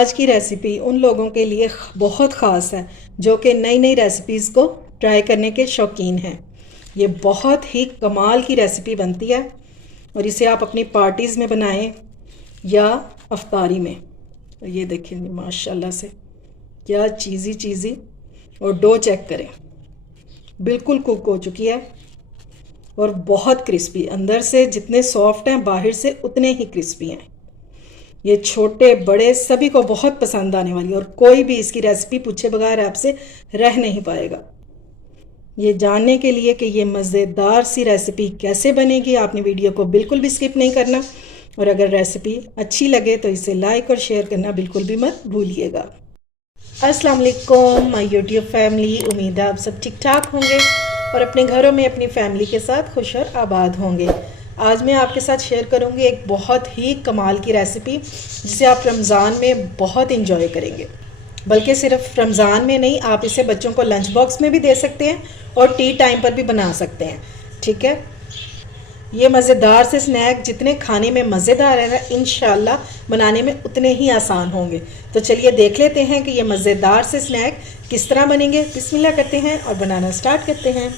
आज की रेसिपी उन लोगों के लिए बहुत ख़ास है जो कि नई नई रेसिपीज़ को ट्राई करने के शौकीन हैं। ये बहुत ही कमाल की रेसिपी बनती है और इसे आप अपनी पार्टीज़ में बनाएं या अफ्तारी में। तो ये देखें माशाल्लाह से क्या चीज़ी चीज़ी, और डो चेक करें, बिल्कुल कुक हो चुकी है और बहुत क्रिस्पी, अंदर से जितने सॉफ्ट हैं बाहर से उतने ही क्रिस्पी हैं। ये छोटे बड़े सभी को बहुत पसंद आने वाली है और कोई भी इसकी रेसिपी पूछे बगैर आपसे रह नहीं पाएगा। ये जानने के लिए कि ये मज़ेदार सी रेसिपी कैसे बनेगी आपने वीडियो को बिल्कुल भी स्किप नहीं करना, और अगर रेसिपी अच्छी लगे तो इसे लाइक और शेयर करना बिल्कुल भी मत भूलिएगा। अस्सलाम वालेकुम माय यूट्यूब फैमिली, उम्मीद है आप सब ठीक ठाक होंगे और अपने घरों में अपनी फैमिली के साथ खुश और आबाद होंगे। आज मैं आपके साथ शेयर करूंगी एक बहुत ही कमाल की रेसिपी जिसे आप रमज़ान में बहुत इंजॉय करेंगे। बल्कि सिर्फ रमज़ान में नहीं, आप इसे बच्चों को लंच बॉक्स में भी दे सकते हैं और टी टाइम पर भी बना सकते हैं। ठीक है, ये मज़ेदार से स्नैक जितने खाने में मज़ेदार है ना, इंशाल्लाह बनाने में उतने ही आसान होंगे। तो चलिए देख लेते हैं कि ये मज़ेदार से स्नैक किस तरह बनेंगे। बिस्मिल्लाह करते हैं और बनाना स्टार्ट करते हैं।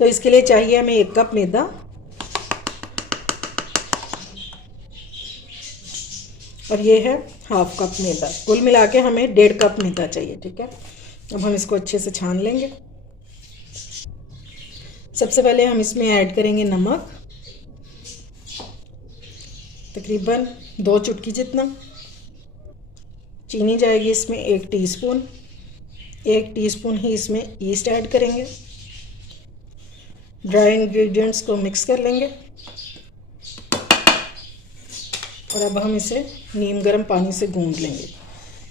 तो इसके लिए चाहिए हमें 1 कप मैदा, और ये है 1/2 कप मैदा। कुल मिला के हमें 1.5 कप मैदा चाहिए। ठीक है, अब हम इसको अच्छे से छान लेंगे। सबसे पहले हम इसमें ऐड करेंगे नमक, तकरीबन 2 चुटकी जितना। चीनी जाएगी इसमें 1 टीस्पून। 1 टीस्पून ही इसमें ईस्ट ऐड करेंगे। ड्राई इंग्रेडिएंट्स को मिक्स कर लेंगे और अब हम इसे नीम गर्म पानी से गूंद लेंगे।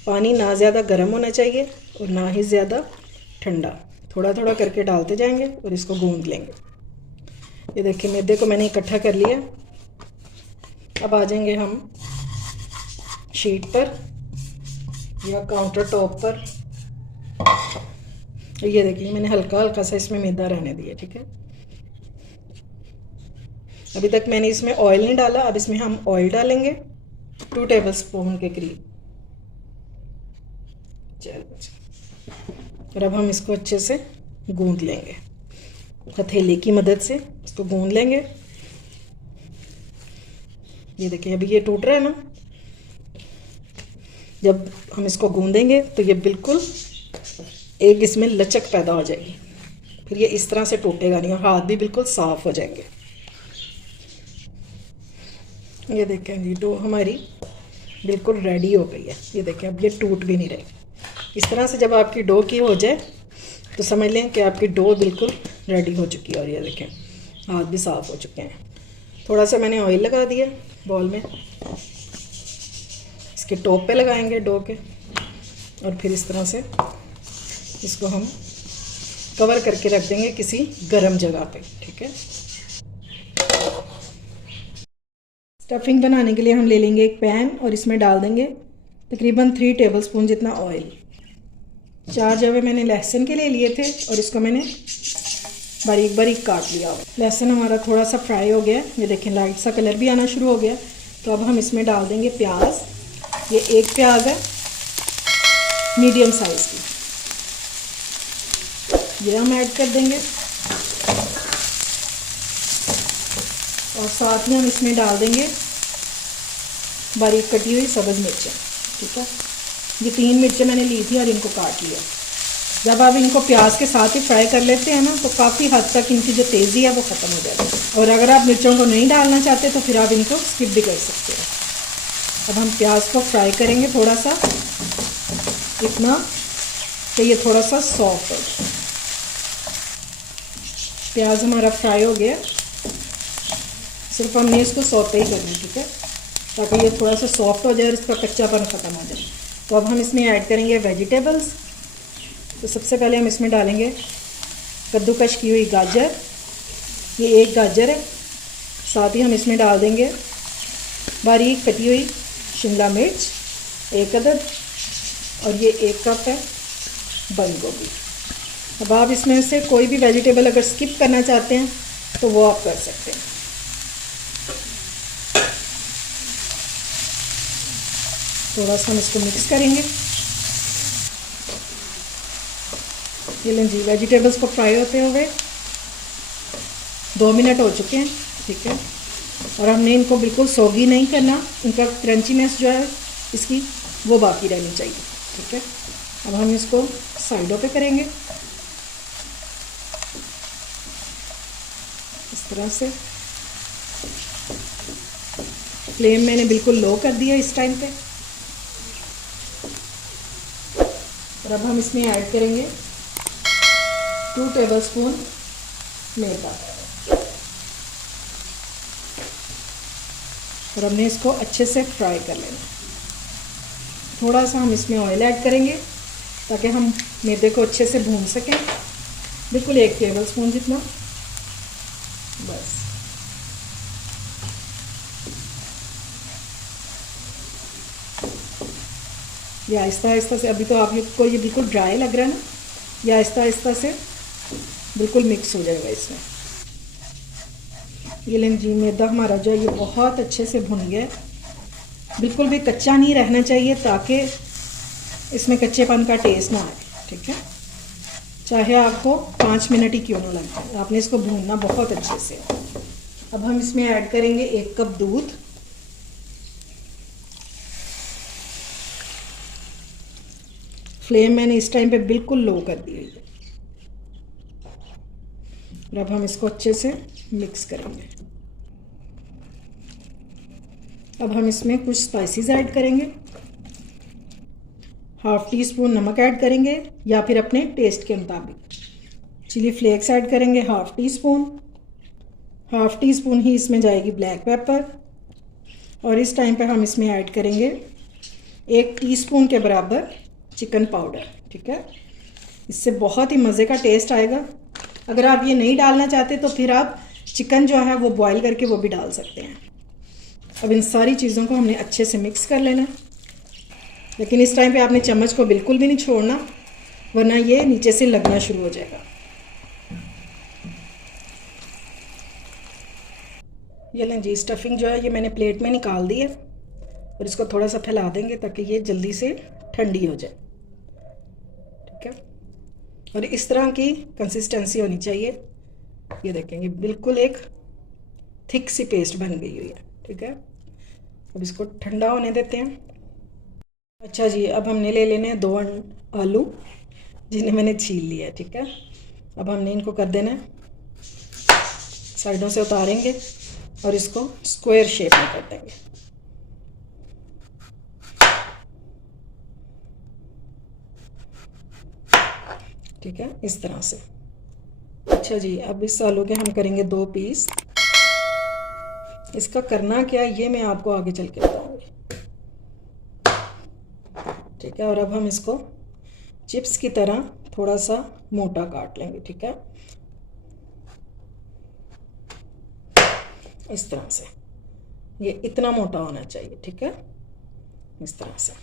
पानी ना ज़्यादा गर्म होना चाहिए और ना ही ज़्यादा ठंडा, थोड़ा थोड़ा करके डालते जाएंगे और इसको गूंद लेंगे। ये देखिए मैदे को मैंने इकट्ठा कर लिया। अब आ जाएंगे हम शीट पर या काउंटर टॉप पर। ये देखिए मैंने हल्का हल्का सा इसमें मैदा रहने दिया। ठीक है, अभी तक मैंने इसमें ऑयल नहीं डाला। अब इसमें हम ऑयल डालेंगे 2 टेबलस्पून के करीब। और अब हम इसको अच्छे से गूंद लेंगे, हथेली की मदद से इसको गूंद लेंगे। ये देखिए अभी ये टूट रहा है ना, जब हम इसको गूंदेंगे तो ये बिल्कुल एक इसमें लचक पैदा हो जाएगी, फिर ये इस तरह से टूटेगा नहीं और हाथ भी बिल्कुल साफ हो जाएंगे। ये देखें जी डो हमारी बिल्कुल रेडी हो गई है। ये देखें अब ये टूट भी नहीं रही। इस तरह से जब आपकी डो की हो जाए तो समझ लें कि आपकी डो बिल्कुल रेडी हो चुकी है। और ये देखें हाथ भी साफ़ हो चुके हैं। थोड़ा सा मैंने ऑयल लगा दिया बॉल में, इसके टॉप पे लगाएंगे डो के, और फिर इस तरह से इसको हम कवर करके रख देंगे किसी गर्म जगह पे। ठीक है, स्टफिंग बनाने के लिए हम ले लेंगे एक पैन और इसमें डाल देंगे तकरीबन 3 टेबलस्पून जितना ऑयल। 4 जवे मैंने लहसुन के लिए लिए थे और इसको मैंने बारीक बारीक काट लिया। लहसुन हमारा थोड़ा सा फ्राई हो गया, ये देखें लाइट सा कलर भी आना शुरू हो गया। तो अब हम इसमें डाल देंगे प्याज। ये 1 प्याज है मीडियम साइज़ की, ये हम ऐड कर देंगे। और साथ में हम इसमें डाल देंगे बारीक कटी हुई सब्ज़ मिर्चें। ठीक है, ये 3 मिर्चें मैंने ली थी और इनको काट लिया। जब आप इनको प्याज के साथ ही फ्राई कर लेते हैं ना तो काफ़ी हद तक इनकी जो तेज़ी है वो ख़त्म हो जाती है। और अगर आप मिर्चों को नहीं डालना चाहते तो फिर आप इनको स्किप भी कर सकते हैं। अब हम प्याज को फ्राई करेंगे थोड़ा सा, इतना कि ये थोड़ा सा सॉफ्ट हो जाए। प्याज हमारा फ्राई हो गया, सिर्फ हमने इसको सौते ही करना है। ठीक है, ताकि ये थोड़ा सा सॉफ्ट हो जाए और इसका कच्चापन ख़त्म हो जाए। तो अब हम इसमें ऐड करेंगे वेजिटेबल्स। तो सबसे पहले हम इसमें डालेंगे कद्दूकश की हुई गाजर, ये 1 गाजर है। साथ ही हम इसमें डाल देंगे बारीक कटी हुई शिमला मिर्च 1 अदद, और ये 1 कप है बंद गोभी। अब आप इसमें से कोई भी वेजिटेबल अगर स्किप करना चाहते हैं तो वो आप कर सकते हैं। थोड़ा सा हम इसको मिक्स करेंगे। ये लें जी, वेजिटेबल्स को फ्राई होते हुए 2 मिनट हो चुके हैं, ठीक है। और हमने इनको बिल्कुल सोगी नहीं करना, इनका क्रंचीनेस जो है इसकी वो बाकी रहनी चाहिए, ठीक है। अब हम इसको साइडों पे करेंगे इस तरह से। फ्लेम मैंने बिल्कुल लो कर दिया इस टाइम पे। और अब हम इसमें ऐड करेंगे 2 टेबलस्पून मैदा। और हमने इसको अच्छे से फ्राई कर लेना। थोड़ा सा हम इसमें ऑयल ऐड करेंगे ताकि हम मैदे को अच्छे से भून सकें, बिल्कुल 1 टेबलस्पून जितना बस। ये आहिस्ता आहिस्ता से, अभी तो आपको ये बिल्कुल ड्राई लग रहा है ना, ये आहिस्ता आहिस्ता से बिल्कुल मिक्स हो जाएगा इसमें। ये लें जी, मैदा हमारा जो है ये बहुत अच्छे से भुन गया है, बिल्कुल भी कच्चा नहीं रहना चाहिए ताकि इसमें कच्चेपन का टेस्ट ना आए, ठीक है। चाहे आपको 5 मिनट ही क्यों ना लग जाए, आपने इसको भूनना बहुत अच्छे से। अब हम इसमें ऐड करेंगे 1 कप दूध। फ्लेम मैंने इस टाइम पे बिल्कुल लो कर दी है। और अब हम इसको अच्छे से मिक्स करेंगे। अब हम इसमें कुछ स्पाइसेस ऐड करेंगे। 1/2 टीस्पून नमक ऐड करेंगे या फिर अपने टेस्ट के मुताबिक। चिली फ्लेक्स ऐड करेंगे 1/2 टीस्पून। 1/2 टीस्पून ही इसमें जाएगी ब्लैक पेपर। और इस टाइम पे हम इसमें ऐड करेंगे 1 टीस्पून के बराबर चिकन पाउडर, ठीक है। इससे बहुत ही मज़े का टेस्ट आएगा। अगर आप ये नहीं डालना चाहते तो फिर आप चिकन जो है वो बॉईल करके वो भी डाल सकते हैं। अब इन सारी चीज़ों को हमने अच्छे से मिक्स कर लेना है, लेकिन इस टाइम पे आपने चम्मच को बिल्कुल भी नहीं छोड़ना, वरना ये नीचे से लगना शुरू हो जाएगा। ये लें जी, स्टफिंग जो है ये मैंने प्लेट में निकाल दी है। और इसको थोड़ा सा फैला देंगे ताकि ये जल्दी से ठंडी हो जाए, ठीक है। और इस तरह की कंसिस्टेंसी होनी चाहिए। ये देखेंगे बिल्कुल एक थिक सी पेस्ट बन गई हुई है, ठीक है। अब इसको ठंडा होने देते हैं। अच्छा जी, अब हमने ले लेने हैं 2 आलू जिन्हें मैंने छील लिया है, ठीक है। अब हमने इनको कर देना है, साइडों से उतारेंगे और इसको स्क्वायर शेप में कर देंगे। ठीक है, इस तरह से। अच्छा जी, अब इस आलू के हम करेंगे 2 पीस। इसका करना क्या है ये मैं आपको आगे चल के बताऊंगी, ठीक है। और अब हम इसको चिप्स की तरह थोड़ा सा मोटा काट लेंगे, ठीक है, इस तरह से। ये इतना मोटा होना चाहिए, ठीक है, इस तरह से।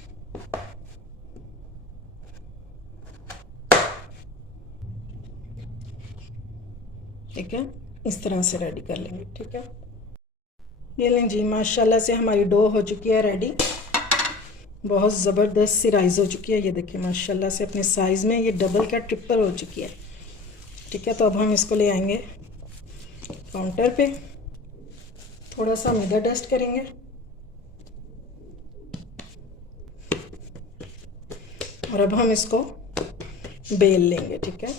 ठीक है, इस तरह से रेडी कर लेंगे, ठीक है। ये लें जी, माशाल्लाह से हमारी डो हो चुकी है रेडी। बहुत ज़बरदस्त सी राइस हो चुकी है। ये देखिए माशाल्लाह से अपने साइज़ में ये डबल क्या ट्रिपल हो चुकी है, ठीक है। तो अब हम इसको ले आएंगे काउंटर पे, थोड़ा सा मैदा डस्ट करेंगे और अब हम इसको बेल लेंगे, ठीक है।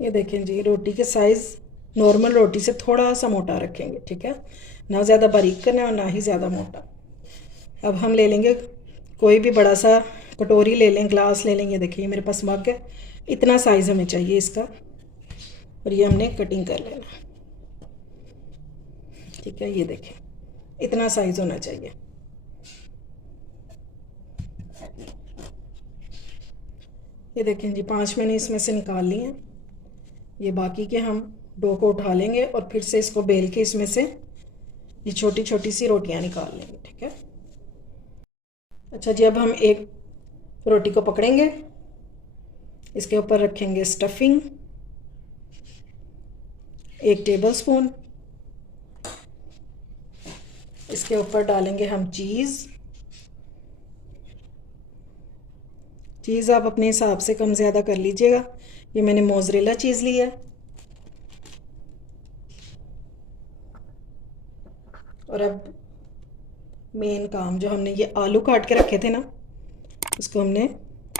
ये देखें जी, रोटी के साइज़ नॉर्मल रोटी से थोड़ा सा मोटा रखेंगे, ठीक है, ना ज़्यादा बारीक करना और ना ही ज़्यादा मोटा। अब हम ले लेंगे कोई भी बड़ा सा कटोरी ले लें, ग्लास ले लें। ये देखिए मेरे पास मग है, इतना साइज़ हमें चाहिए इसका, और ये हमने कटिंग कर लेना, ठीक है। ये देखें इतना साइज़ होना चाहिए। ये देखें जी, 5 मैंने इसमें से निकाल ली हैं। ये बाकी के हम डो को उठा लेंगे और फिर से इसको बेल के इसमें से ये छोटी छोटी सी रोटियां निकाल लेंगे, ठीक है। अच्छा जी, अब हम एक रोटी को पकड़ेंगे, इसके ऊपर रखेंगे स्टफिंग 1 टेबलस्पून। इसके ऊपर डालेंगे हम चीज़। चीज़ आप अपने हिसाब से कम ज़्यादा कर लीजिएगा। ये मैंने मोज़रेला चीज़ ली है। और अब मेन काम, जो हमने ये आलू काट के रखे थे ना, इसको हमने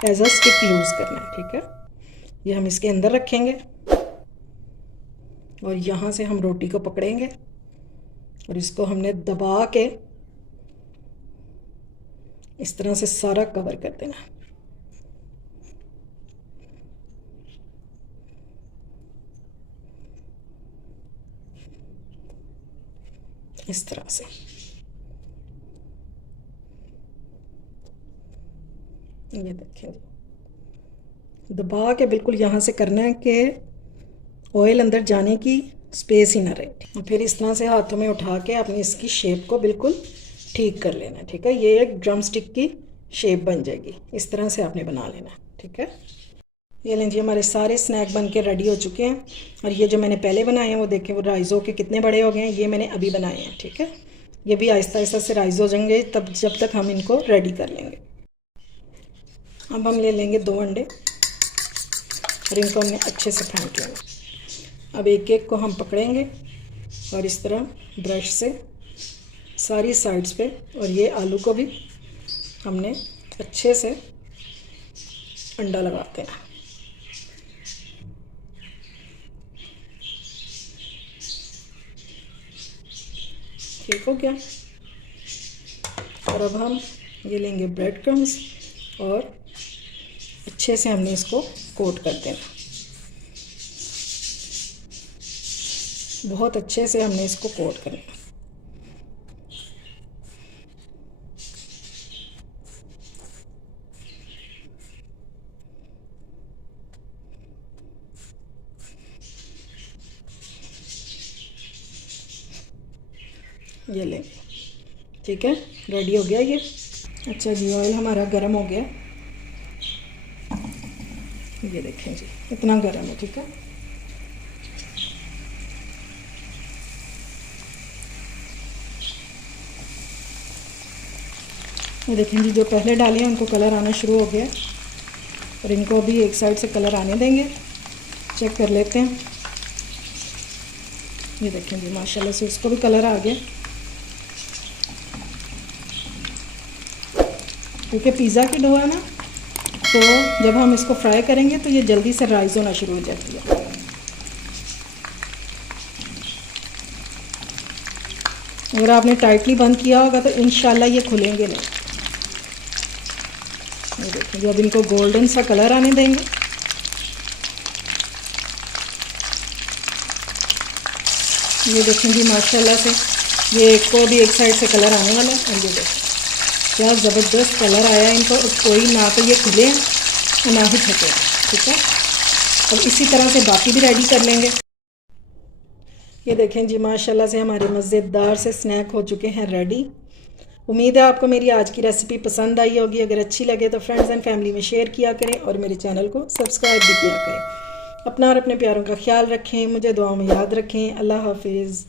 एज अ स्टिक यूज़ करना है, ठीक है। ये हम इसके अंदर रखेंगे और यहाँ से हम रोटी को पकड़ेंगे और इसको हमने दबा के इस तरह से सारा कवर कर देना। इस तरह से ये देखें, दबा के बिल्कुल यहाँ से करना है कि ऑयल अंदर जाने की स्पेस ही ना रहे। फिर इस तरह से हाथों में उठा के अपनी इसकी शेप को बिल्कुल ठीक कर लेना है, ठीक है। ये एक ड्रम स्टिक की शेप बन जाएगी। इस तरह से आपने बना लेना, ठीक है। ये लें जी, हमारे सारे स्नैक बन के रेडी हो चुके हैं। और ये जो मैंने पहले बनाए हैं वो देखें, वो राइज़ हो के कितने बड़े हो गए हैं। ये मैंने अभी बनाए हैं, ठीक है। ये भी आहिस्ता आहिस्ता से राइज़ हो जाएंगे तब जब तक हम इनको रेडी कर लेंगे। अब हम ले लेंगे 2 अंडे और इनको हमने अच्छे से फेंट लेंगे। अब एक एक को हम पकड़ेंगे और इस तरह ब्रश से सारी साइड्स पे, और ये आलू को भी हमने अच्छे से अंडा लगाते हैं। ठीक हो गया। और अब हम ये लेंगे ब्रेड क्रम्स और अच्छे से हमने इसको कोट कर देना। बहुत अच्छे से हमने इसको कोट करना। ये लेंगे, ठीक है, रेडी हो गया ये। अच्छा जी, ऑयल हमारा गर्म हो गया। ये देखें जी, इतना गर्म है, ठीक है। ये देखें जी, जो पहले डाले हैं उनको कलर आना शुरू हो गया और इनको अभी एक साइड से कलर आने देंगे। चेक कर लेते हैं। ये देखें जी, माशाल्लाह से उसको भी कलर आ गया। क्योंकि पिज़्ज़ा की डो है ना, तो जब हम इसको फ्राई करेंगे तो ये जल्दी से राइज़ होना शुरू हो जाती है। अगर आपने टाइटली बंद किया होगा तो इंशाल्लाह ये खुलेंगे नहीं। ये देखिए, जब इनको गोल्डन सा कलर आने देंगे, ये देखें जी, माशाल्लाह से ये एक को भी एक साइड से कलर आने वाला है। और ये देखें क्या ज़बरदस्त कलर आया है इनको। कोई ना तो ये खुले और ना ही फटे, ठीक है। अब इसी तरह से बाकी भी रेडी कर लेंगे। ये देखें जी, माशाल्लाह से हमारे मज़ेदार से स्नैक हो चुके हैं रेडी। उम्मीद है आपको मेरी आज की रेसिपी पसंद आई होगी। अगर अच्छी लगे तो फ्रेंड्स एंड फैमिली में शेयर किया करें और मेरे चैनल को सब्सक्राइब भी किया करें। अपना और अपने प्यारों का ख्याल रखें, मुझे दुआओं में याद रखें। अल्लाह हाफिज़।